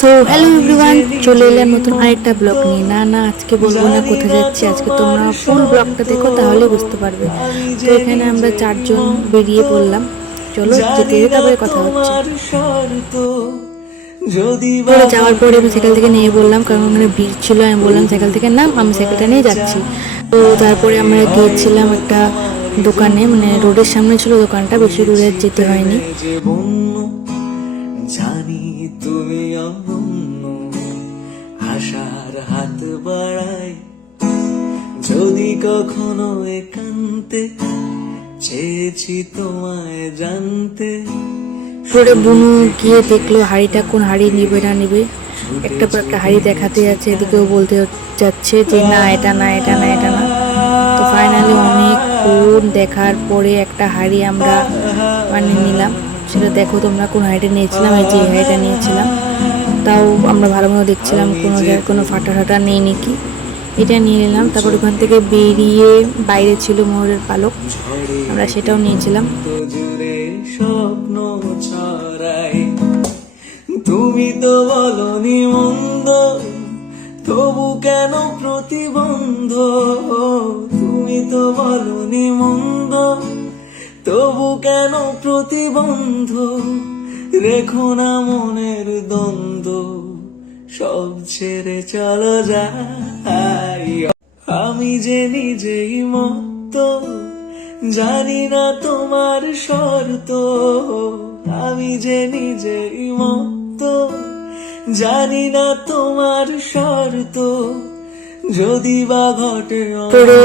So hello everyone, চলে এলাম নতুন আরেকটা ব্লগ নিয়ে। না আজকে বলবো না কোথায় যাচ্ছি, আজকে তোমরা ফুল ব্লগটা দেখো তাহলে বুঝতে পারবে। তো এখানে আমরা চারজন বেরিয়ে পড়লাম, চলো যেতে যেতে তারপরে কথা হচ্ছে। পরে যাওয়ার পরে আমি সাইকেল থেকে নিয়ে বললাম, কারণ ওখানে ভিড় ছিল, আমি বললাম সাইকেল থেকে নাম, আমি সাইকেলটা নিয়ে যাচ্ছি। তো তারপরে আমরা গিয়েছিলাম একটা দোকানে, মানে রোডের সামনে ছিল দোকানটা, বেশি দূরে যেতে হয়নি। জানি তুমি অনন্য, আশার হাত বাড়াই যদি কখনো একান্তে, চেয়েছি তোমায় জানতে। পরে বুনু গিয়ে দেখলো হাড়িটা কোন হাড়ি নিবে না নিবে, একটা পর একটা হাড়ি দেখাতে যাচ্ছে, এদিকেও বলতে যাচ্ছে যে না এটা না এটা না এটা না। তো ফাইনালি অনেকক্ষণ দেখার পরে একটা হাড়ি আমরা মানে নিলাম। সেটা দেখো তোমরা কোন হাড়িটা নিয়েছিলাম, এই যে হাড়িটা নিয়েছিলাম। তাও আমরা ভালো মতো দেখছিলাম কোনো ফাটা ফাটা নেই নাকি, এটা নিয়ে নিলাম। তারপর ওখান থেকে বেরিয়ে বাইরে ছিল মোহরের পালক, আমরা সেটাও নিয়েছিলাম। স্বপ্ন ছড়াই তুমি তো বলনি মন্দ, তবু কেন প্রতিবন্ধ? তুমি তো বলনি মন্দ, তবু কেন প্রতিবন্ধ? রেখো না মনের দ্বন্দ্ব, সব ছেড়ে চলো যাই। আমি যে নিজেই মত, জানি না তোমার শর্ত। আমি যে নিজেই মত, জানি না তোমার শর্ত। যদি বা ঘটে পরে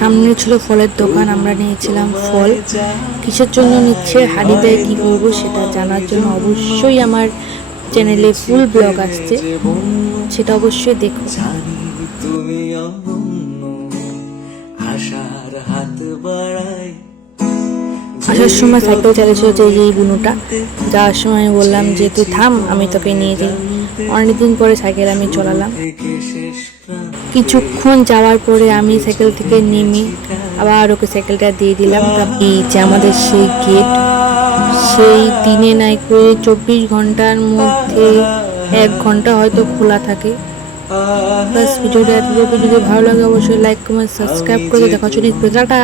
সামনে ছিল ফলের দোকান, আমরা নিয়েছিলাম ফল। কিসের জন্য নিচ্ছে, হাড়ি দেয় কী করবো সেটা জানার জন্য অবশ্যই আমার চ্যানেলে ফুল ব্লগ আসছে, সেটা অবশ্যই দেখো। তুমি অনন্য, আশার হাত বাড়াই। আসার সময় সাইকেল চালিয়েছিল যে এই বুনুটা, যাওয়ার সময় আমি বললাম যে তুই থাম, আমি তোকে নিয়ে যাই। অনেকদিন পরে সাইকেল আমি চলালাম। কিছুক্ষণ যাওয়ার পরে আমি সাইকেল থেকে নেমে আবার ওকে সাইকেলটা দিয়ে দিলাম। এই যে আমাদের সেই গেট, সেই দিনে নাই করে 24 ঘন্টার মধ্যে 1 ঘন্টা হয়তো খোলা থাকে। বাস ভিডিওটা যদি ভালো লাগে অবশ্যই লাইক কমেন্ট সাবস্ক্রাইব করে দেখা হচ্ছে নেক্সট ভিডিওতে। টাটা।